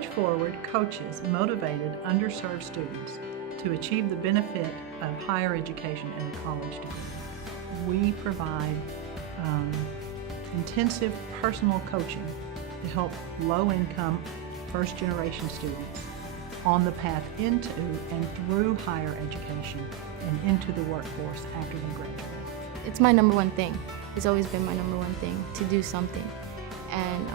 College Forward coaches motivated underserved students to achieve the benefit of higher education and a college degree. We provide intensive personal coaching to help low-income, first-generation students on the path into and through higher education and into the workforce after they graduate. It's my number one thing. It's always been my number one thing to do something. And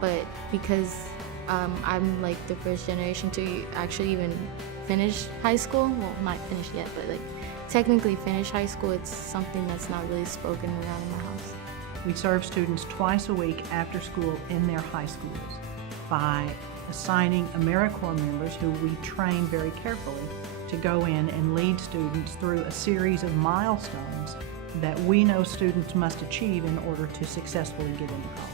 but because I'm like the first generation to actually even finish high school, well, not finished yet, but like technically finish high school, it's something that's not really spoken around in my house. We serve students twice a week after school in their high schools by assigning AmeriCorps members who we train very carefully to go in and lead students through a series of milestones that we know students must achieve in order to successfully get into college.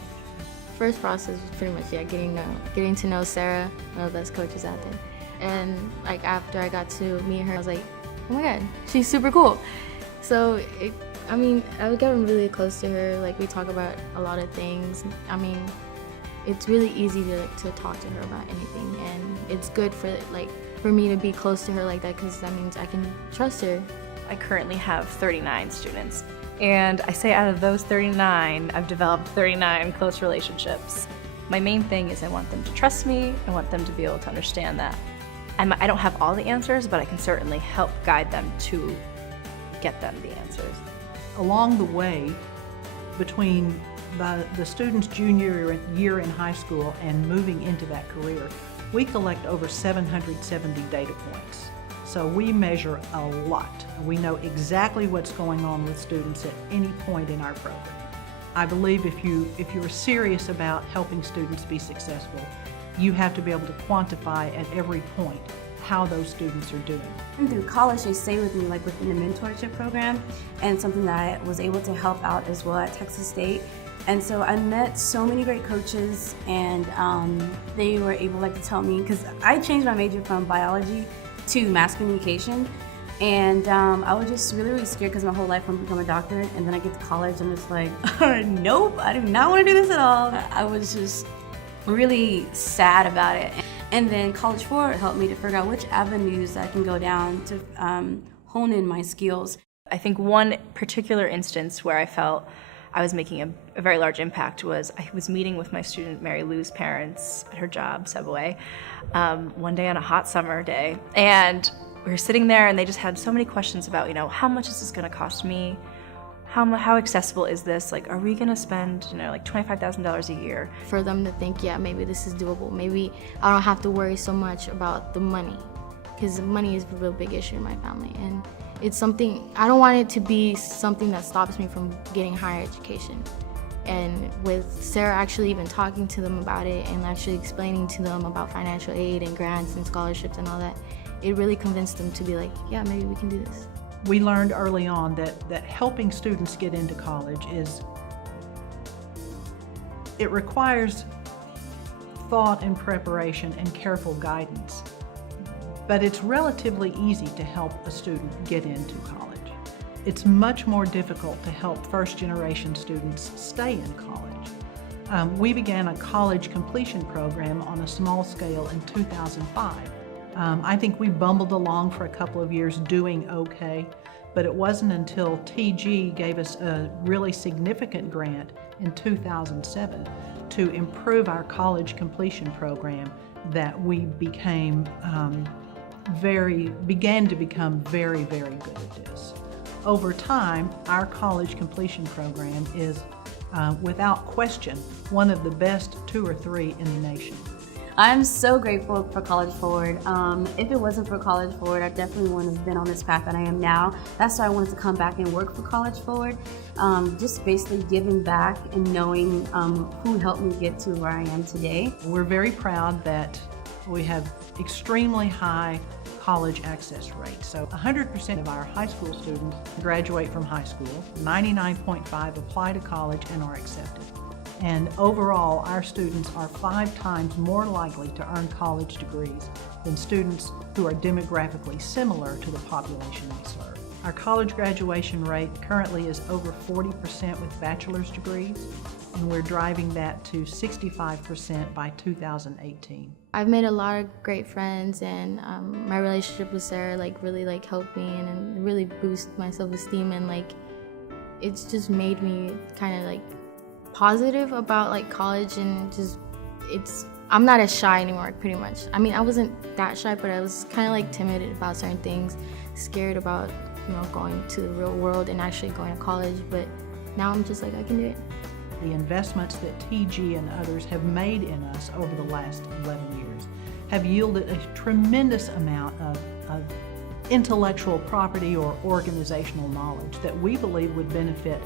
First process was pretty much getting to know Sarah, one of the best coaches out there. And like after I got to meet her, I was like, oh my God, she's super cool. So I was getting really close to her. Like we talk about a lot of things. I mean, it's really easy to talk to her about anything, and it's good for me to be close to her like that because that means I can trust her. I currently have 39 students, and I say out of those 39, I've developed 39 close relationships. My main thing is I want them to trust me. I want them to be able to understand that I don't have all the answers, but I can certainly help guide them to get them the answers. Along the way, between the student's junior year in high school and moving into that career, we collect over 770 data points. So we measure a lot. We know exactly what's going on with students at any point in our program. I believe if you're serious about helping students be successful, you have to be able to quantify at every point how those students are doing. And through college, they stay with me like within the mentorship program, and something that I was able to help out as well at Texas State. And so I met so many great coaches, and they were able to tell me, because I changed my major from biology to mass communication, and I was just really scared because my whole life I wanted to become a doctor, and then I get to college and I'm just like, nope, I do not want to do this at all. I was just really sad about it. And then College Forward helped me to figure out which avenues I can go down to hone in my skills. I think one particular instance where I felt I was making a very large impact was I was meeting with my student Mary Lou's parents at her job, Subway, one day on a hot summer day. And we were sitting there and they just had so many questions about, how much is this gonna cost me? How accessible is this? Like, are we gonna spend, like $25,000 a year? For them to think, yeah, maybe this is doable. Maybe I don't have to worry so much about the money, because money is a real big issue in my family. And it's something, I don't want it to be something that stops me from getting higher education. And with Sarah actually even talking to them about it and actually explaining to them about financial aid and grants and scholarships and all that, it really convinced them to be like, yeah, maybe we can do this. We learned early on that helping students get into college it requires thought and preparation and careful guidance. But it's relatively easy to help a student get into college. It's much more difficult to help first-generation students stay in college. We began a college completion program on a small scale in 2005. I think we bumbled along for a couple of years doing okay, but it wasn't until TG gave us a really significant grant in 2007 to improve our college completion program that we began to become very, very good at this. Over time, our college completion program is, without question, one of the best 2 or 3 in the nation. I'm so grateful for College Forward. If it wasn't for College Forward, I definitely wouldn't have been on this path that I am now. That's why I wanted to come back and work for College Forward. Just basically giving back and knowing who helped me get to where I am today. We're very proud that we have extremely high college access rate. So 100% of our high school students graduate from high school, 99.5 apply to college and are accepted. And overall, our students are 5 times more likely to earn college degrees than students who are demographically similar to the population we serve. Our college graduation rate currently is over 40% with bachelor's degrees and we're driving that to 65% by 2018. I've made a lot of great friends, and my relationship with Sarah really helped me and really boost my self-esteem, and it's just made me kind of positive about college, and I'm not as shy anymore, pretty much. I mean, I wasn't that shy, but I was kind of timid about certain things, scared about going to the real world and actually going to college, but now I'm just I can do it. The investments that TG and others have made in us over the last 11 years have yielded a tremendous amount of intellectual property or organizational knowledge that we believe would benefit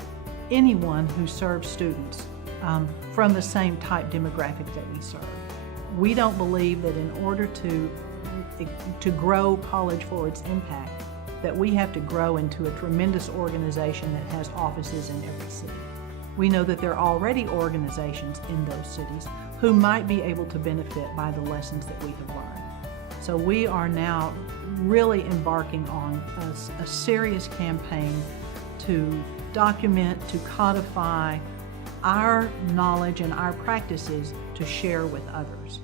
anyone who serves students from the same type demographic that we serve. We don't believe that in order to grow College Forward's impact, that we have to grow into a tremendous organization that has offices in every city. We know that there are already organizations in those cities who might be able to benefit by the lessons that we have learned. So we are now really embarking on a serious campaign to document, to codify our knowledge and our practices to share with others.